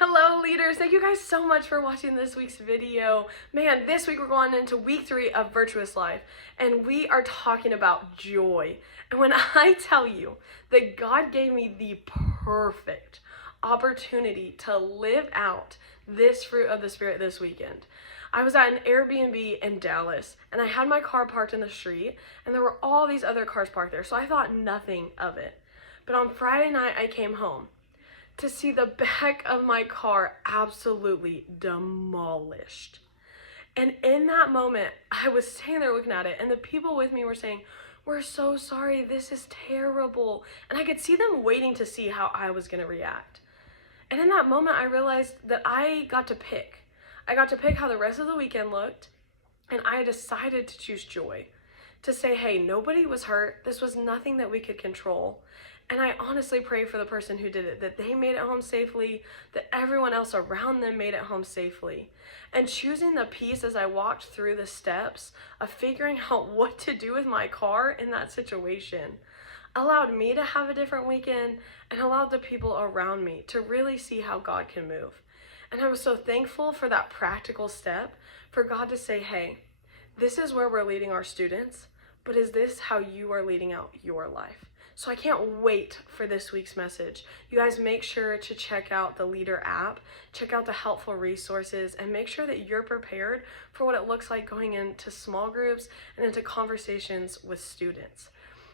Hello leaders, thank you guys so much for watching this week's video. Man, this week we're going into week 3 of Virtuous Life, and we are talking about joy. And when I tell you that God gave me the perfect opportunity to live out this fruit of the Spirit this weekend, I was at an Airbnb in Dallas, and I had my car parked in the street, and there were all these other cars parked there, so I thought nothing of it. But on Friday night, I came home to see the back of my car absolutely demolished. And in that moment, I was standing there looking at it, and the people with me were saying, "We're so sorry, this is terrible." And I could see them waiting to see how I was going to react. And in that moment, I realized that I got to pick. I got to pick how the rest of the weekend looked, and I decided to choose joy. To say, hey, nobody was hurt. This was nothing that we could control. And I honestly pray for the person who did it, that they made it home safely, that everyone else around them made it home safely. And choosing the peace as I walked through the steps of figuring out what to do with my car in that situation allowed me to have a different weekend and allowed the people around me to really see how God can move. And I was so thankful for that practical step, for God to say, hey, this is where we're leading our students, but is this how you are leading out your life? So I can't wait for this week's message. You guys make sure to check out the Leader app, check out the helpful resources, and make sure that you're prepared for what it looks like going into small groups and into conversations with students.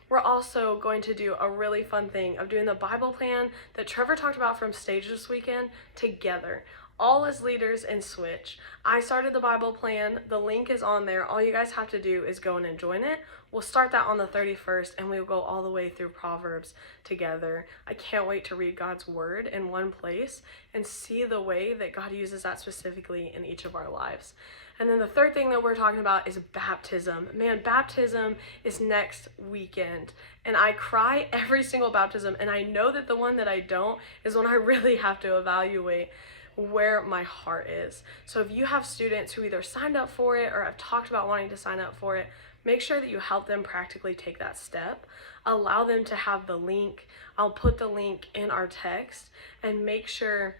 We're also going to do a really fun thing of doing the Bible plan that Trevor talked about from stage this weekend together. All as leaders in Switch. I started the Bible plan. The link is on there. All you guys have to do is go in and join it. We'll start that on the 31st, and we'll go all the way through Proverbs together. I can't wait to read God's word in one place and see the way that God uses that specifically in each of our lives. And then the third thing that we're talking about is baptism. Man, baptism is next weekend, and I cry every single baptism, and I know that the one that I don't is when I really have to evaluate where my heart is. So if you have students who either signed up for it or have talked about wanting to sign up for it, make sure that you help them practically take that step. Allow them to have the link. I'll put the link in our text, and make sure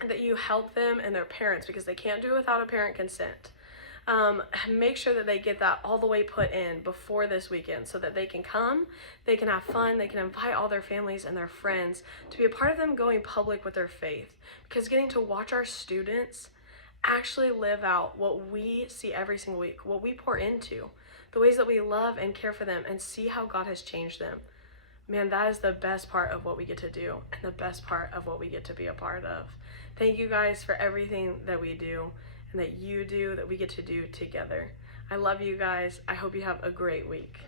that you help them and their parents, because they can't do it without a parent consent. Make sure that they get that all the way put in before this weekend so that they can come, they can have fun, they can invite all their families and their friends to be a part of them going public with their faith. Because getting to watch our students actually live out what we see every single week, what we pour into, the ways that we love and care for them, and see how God has changed them. Man, that is the best part of what we get to do, and the best part of what we get to be a part of. Thank you guys for everything that we do and that you do, that we get to do together. I love you guys. I hope you have a great week.